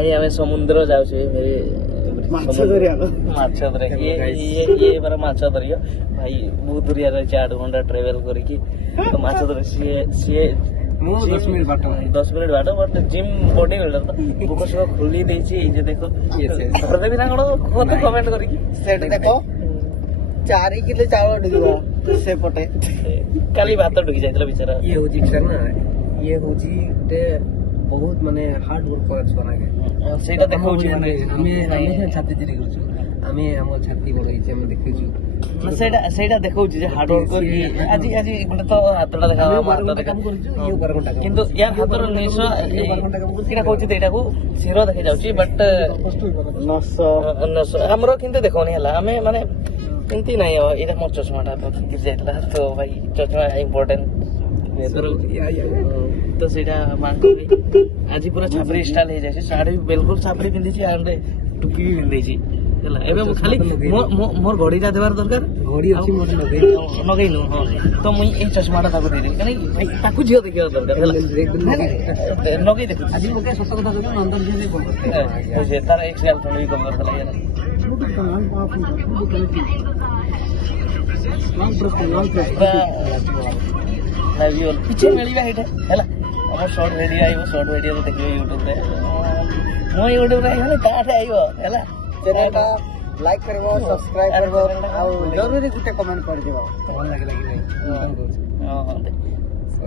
भाई आम समुद्र जाऊे माछ ये बार माछ धरियो भाई बहुत दूरिया रही 8 घंटा ट्रेवल करके तो माछ धर सी 10 मिनट बाट बट जिम बॉडी बिल्डर तो भूक सुख खोली देछि जे देखो देवी ना कौन कमेंट करके सेट देखो 4 किलो चावल ढुकवा से पटे काली भात ढुकी जाइतला बेचारा ये होजी ना ये होजी ते बहुत माने हार्ड वर्क कर छना के सेटा देखौ छी माने हमें छाती दिले करछु हमें हम छाती बड़ई छी हम देखै छी सेटा देखौ छी जे हार्ड वर्क कर आज गुटे तो हातडा देखा हाथ देखा ये 12 घंटा किंतु या हातर निस 12 घंटा काम किना कहू छी एटा को सिरो देखै जाउ छी बट नस हमरो किंतु देखौनी हला हमें माने एंती नहीं हो इधर मोर चश्माटा तो गिर जाइतला तो भाई चश्मा इम्पोर्टेंट तो सेटा मांग आज पूरा छापरी स्टाइल हे जाय साड़ी बिल्कुल छापरी पिंदी छी आंडे टुकी भी पिंदी छी हला एबे मो खाली मोर घड़ीटा देबार दरकार घड़ी अछि मोर नगै नु हां तो मुई ए चश्माटा ताको दे दे कने ताको जियो देखियो दरकार हला नगै देखु आज मोके सत कथा कहू नंदन जी बोल से तार एक साल थोड़ी कम कर दला यार पीछे मिलवा हेटे हला हमर शॉर्ट वीडियो आइबो शॉर्ट वीडियो तो देखियो YouTube पे मो YouTube रे हने ताठे आइबो हला चैनल का लाइक करबो सब्सक्राइब करबो आ जरूरी गुटे कमेंट कर दिबो भल लागे नहीं हां